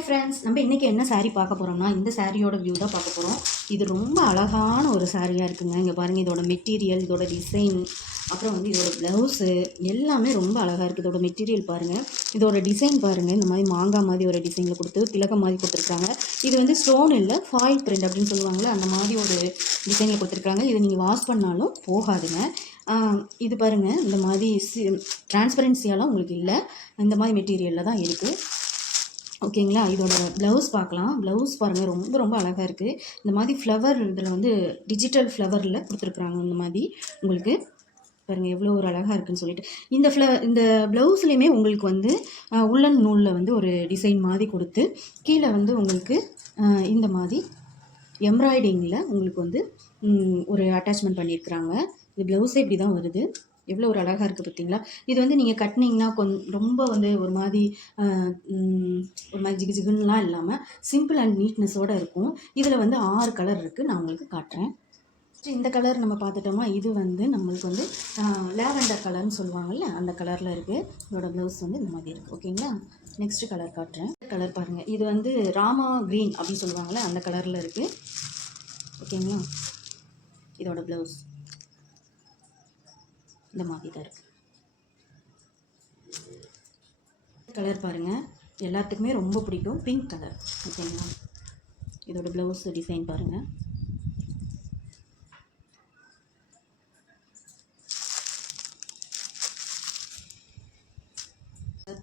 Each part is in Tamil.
ஹாய் ஃப்ரெண்ட்ஸ், நம்ம இன்றைக்கி என்ன saree பார்க்க போகிறோம்னா இந்த சாரியோட வியூ தான் பார்க்க போகிறோம். இது ரொம்ப அழகான ஒரு சாரியாக இருக்குங்க. இங்கே பாருங்கள், இதோட மெட்டீரியல், இதோட டிசைன், அப்புறம் வந்து இதோட ப்ளவுஸு எல்லாமே ரொம்ப அழகாக இருக்குது. இதோட மெட்டீரியல் பாருங்கள், இதோட டிசைன் பாருங்கள். இந்த மாதிரி மாங்காய் மாதிரி ஒரு டிசைனில் கொடுத்து திலகம் மாதிரி கொடுத்துருக்காங்க. இது வந்து ஸ்டோன் இல்லை, ஃபாயில் பிரிண்ட் அப்படின்னு சொல்லுவாங்களே, அந்த மாதிரி ஒரு டிசைனில் கொடுத்துருக்காங்க. இது நீங்கள் வாஷ் பண்ணாலும் போகாதுங்க. இது பாருங்கள், இந்த மாதிரி டிரான்ஸ்பரன்சியாலாம் உங்களுக்கு இல்லை, இந்த மாதிரி மெட்டீரியலில் தான் இருக்குது. ஓகேங்களா. இதோட ப்ளவுஸ் பார்க்கலாம். ப்ளவுஸ் பாருங்கள், ரொம்ப ரொம்ப அழகாக இருக்குது. இந்த மாதிரி ஃப்ளவர் இதில் வந்து டிஜிட்டல் ஃப்ளவரில் கொடுத்துருக்குறாங்க. இந்த மாதிரி உங்களுக்கு பாருங்கள் எவ்வளோ ஒரு அழகாக இருக்குதுன்னு சொல்லிட்டு. இந்த ப்ளவுஸ்லேயுமே உங்களுக்கு வந்து உள்ளன் நூலில் வந்து ஒரு டிசைன் மாதிரி கொடுத்து கீழே வந்து உங்களுக்கு இந்த மாதிரி எம்ப்ராய்டிங்கில் உங்களுக்கு வந்து ஒரு அட்டாச்மெண்ட் பண்ணியிருக்கிறாங்க. இந்த ப்ளவுஸே இப்படி தான் வருது. எவ்வளோ ஒரு அழகாக இருக்குது பார்த்தீங்களா. இது வந்து நீங்கள் கட்டினீங்கன்னா ரொம்ப வந்து ஒரு மாதிரி ஜிகு ஜிகுன்னுலாம் இல்லாமல் சிம்பிள் அண்ட் நீட்னஸோடு இருக்கும். இதில் வந்து 6 கலர் இருக்குது, நான் உங்களுக்கு காட்டுறேன். இந்த கலர் நம்ம பார்த்துட்டோமா, இது வந்து நம்மளுக்கு வந்து லேவெண்டர் கலர்னு சொல்லுவாங்கள்ல, அந்த கலரில் இருக்குது. இதோட ப்ளவுஸ் வந்து இந்த மாதிரி இருக்குது. ஓகேங்களா. நெக்ஸ்ட் கலர் காட்டுறேன். கலர் பாருங்கள், இது வந்து ராமா க்ரீன் அப்படின்னு சொல்லுவாங்கள்ல, அந்த கலரில் இருக்குது. ஓகேங்களா. இதோட ப்ளவுஸ் இந்த மாதிரி தான் இருக்குது. கலர் பாருங்கள், எல்லாத்துக்குமே ரொம்ப பிடிக்கும், பிங்க் கலர். ஓகேங்களா. இதோட ப்ளவுஸ் டிசைன் பாருங்கள்.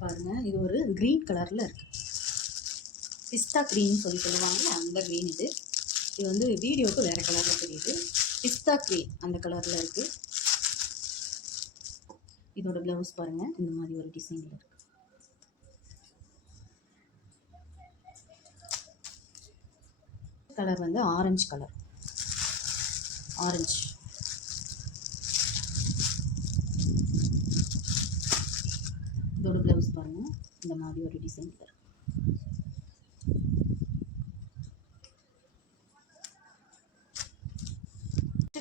பாருங்கள், இது ஒரு க்ரீன் கலரில் இருக்குது. பிஸ்தா க்ரீன் சொல்லி சொல்லுவாங்கல்ல, அந்த க்ரீன். இது வந்து வீடியோவுக்கு வேறு கலரில் தெரியுது. பிஸ்தா க்ரீன் அந்த கலரில் இருக்குது. இதோட ப்ளவுஸ் பாருங்கள், இந்த மாதிரி ஒரு டிசைனில் இருக்குது. கலர் வந்து ஆரஞ்சு கலர், ஆரஞ்சு. இதோட ப்ளவுஸ் பாருங்கள், இந்த மாதிரி ஒரு டிசைனில் இருக்குது.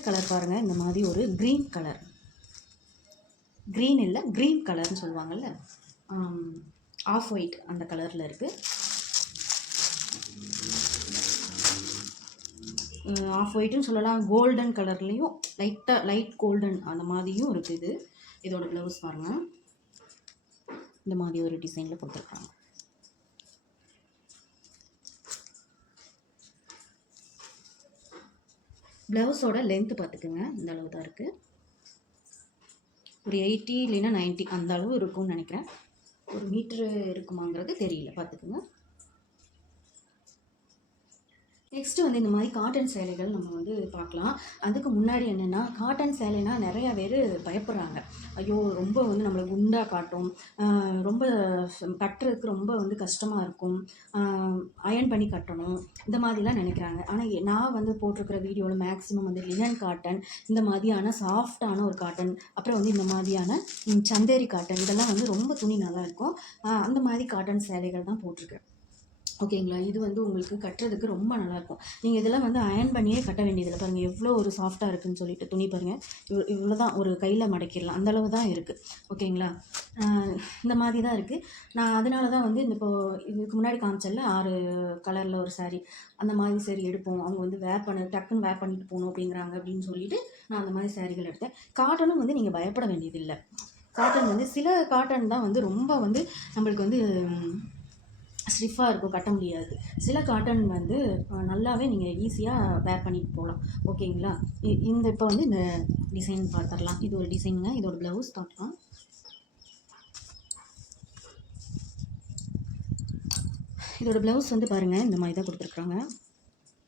கலர் பாருங்கள், இந்த மாதிரி ஒரு க்ரீன் கலர். க்ரீன் இல்லை, க்ரீன் கலர்னு சொல்லுவாங்கள்ல, ஆஃப் ஒயிட் அந்த கலரில் இருக்குது. ஆஃப் ஒயிட்டுன்னு சொல்லலாம், கோல்டன் கலர்லேயும் லைட் கோல்டன் அந்த மாதிரியும் இருக்குது. இதோட ப்ளவுஸ் பாருங்கள், இந்த மாதிரி ஒரு டிசைனில் கொடுத்துருக்காங்க. ப்ளவுஸோட லென்த்து பார்த்துக்குங்க, இந்த அளவு தான் இருக்குது. ஒரு 80 இல்லைன்னா 90 அந்த அளவு இருக்கும்னு நினைக்கிறேன். ஒரு மீட்ரு இருக்குமாங்கிறது தெரியல, பார்த்துக்குங்க. நெக்ஸ்ட்டு வந்து இந்த மாதிரி காட்டன் சேலைகள் நம்ம வந்து பார்க்கலாம். அதுக்கு முன்னாடி என்னென்னா, காட்டன் சேலைனா நிறையா பேர் பயப்படுறாங்க. ஐயோ, ரொம்ப வந்து நம்மளை குண்டாக காட்டும், ரொம்ப கட்டுறதுக்கு ரொம்ப வந்து கஷ்டமாக இருக்கும், அயர்ன் பண்ணி கட்டணும், இந்த மாதிரிலாம் நினைக்கிறாங்க. ஆனால் நான் வந்து போட்டிருக்கிற வீடியோவில் மேக்ஸிமம் வந்து லினன் காட்டன், இந்த மாதிரியான சாஃப்டான ஒரு காட்டன், அப்புறம் வந்து இந்த மாதிரியான சந்தேரி காட்டன், இதெல்லாம் வந்து ரொம்ப துணி நல்லாயிருக்கும். அந்த மாதிரி காட்டன் சேலைகள் தான் போட்டிருக்கேன். ஓகேங்களா. இது வந்து உங்களுக்கு கட்டுறதுக்கு ரொம்ப நல்லாயிருக்கும். நீங்கள் இதெல்லாம் வந்து அயர்ன் பண்ணியே கட்ட வேண்டியதில்லை. பாருங்கள் எவ்வளோ ஒரு சாஃப்டாக இருக்குதுன்னு சொல்லிட்டு. துணி பாருங்கள், இவ்வளோ தான், ஒரு கையில் மடக்கிடலாம், அந்தளவு தான் இருக்குது. ஓகேங்களா. இந்த மாதிரி தான் இருக்குது. நான் அதனால தான் வந்து இதுக்கு முன்னாடி காமிச்சல 6 கலரில் ஒரு சாரீ, அந்த மாதிரி சரி எடுப்போம், அவங்க வந்து டக்குன்னு வேர் பண்ணிட்டு போகணும் அப்படிங்கிறாங்க அப்படின்னு சொல்லிட்டு நான் அந்த மாதிரி சாரீகள் எடுத்தேன். காட்டனும் வந்து நீங்கள் பயப்பட வேண்டியதில்லை. காட்டன் வந்து சில காட்டன் தான் வந்து ரொம்ப வந்து நம்மளுக்கு வந்து ஸ்டிஃபாக இருக்கும், கட்ட முடியாது. சில காட்டன் வந்து நல்லாவே நீங்கள் ஈஸியாக வேர் பண்ணிட்டு போகலாம். ஓகேங்களா. இப்போ வந்து இந்த டிசைன் பார்த்துடலாம். இது ஒரு டிசைனுங்க. இதோட ப்ளவுஸ் பார்க்கலாம். இதோட ப்ளவுஸ் வந்து பாருங்கள், இந்த மாதிரி தான் கொடுத்துருக்குறாங்க,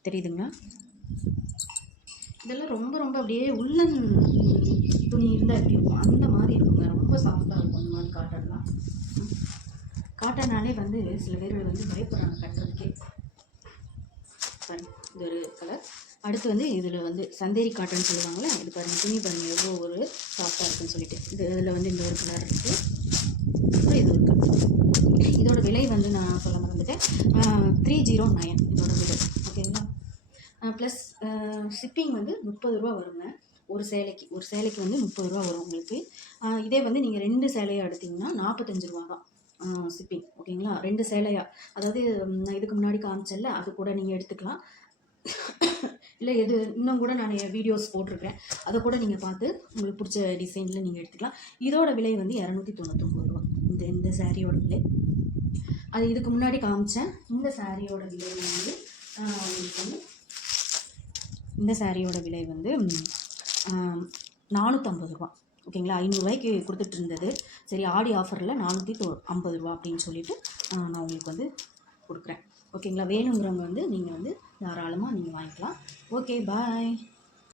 தெரியுதுங்களா. இதெல்லாம் ரொம்ப ரொம்ப அப்படியே உள்ளன் துணி இருந்தால் எப்படி இருக்கும் அந்த மாதிரி இருக்குங்க. ரொம்ப சாஃப்டாக இருக்கும் அந்த மாதிரி காட்டன்லாம். காட்டனாலே வந்து சில பேர் வந்து பயப்படுறாங்க கட்டுறதுக்கே. இது ஒரு கலர். அடுத்து வந்து இதில் வந்து சந்தேரி காட்டன் சொல்லுவாங்களே, இது பாருங்கள், துணி பாருங்கள் எவ்வளோ ஒரு சாஃப்டாக இருக்குன்னு சொல்லிட்டு. இதில் வந்து இந்த ஒரு கலர் இருக்குது. அப்புறம் இது ஒரு கலர். இதோட விலை வந்து நான் சொல்ல மறந்துட்டேன், 309 இதோட விலை. ஓகேங்களா. ப்ளஸ் ஷிப்பிங் வந்து 30 ரூபா வருங்க. ஒரு சேலைக்கு வந்து 30 ரூபா வரும் உங்களுக்கு. இதே வந்து நீங்கள் 2 சேலையை எடுத்திங்கன்னா 45 ரூபா தான். ஷிப்பிங். ஓகேங்களா? 2 சேலையா, அதாவது நான் இதுக்கு முன்னாடி காமிச்சேன்ல, அது கூட நீங்கள் எடுத்துக்கலாம். இல்லை எது இன்னும் கூட நான் வீடியோஸ் போட்டிருக்கேன், அதை கூட நீங்கள் பார்த்து உங்களுக்கு பிடிச்ச டிசைனில் நீங்கள் எடுத்துக்கலாம். இதோட விலை வந்து 299 ரூபா. இந்த சாரியோட விலை. அது இதுக்கு முன்னாடி காமிச்சேன். இந்த சாரியோட விலை வந்து உங்களுக்கு வந்து இந்த சாரியோட விலை வந்து 450 ரூபா. ஓகேங்களா? 500 ரூபாய்க்கு கொடுத்துட்டு இருந்தது. சரி, ஆடி ஆஃபரில் 450 ரூபா அப்படின்னு சொல்லிட்டு நான் உங்களுக்கு வந்து கொடுக்குறேன். ஓகேங்களா? வேணுங்கிறவங்க வந்து நீங்கள் வந்து தாராளமாக நீங்கள் வாங்கிக்கலாம். ஓகே, பாய்.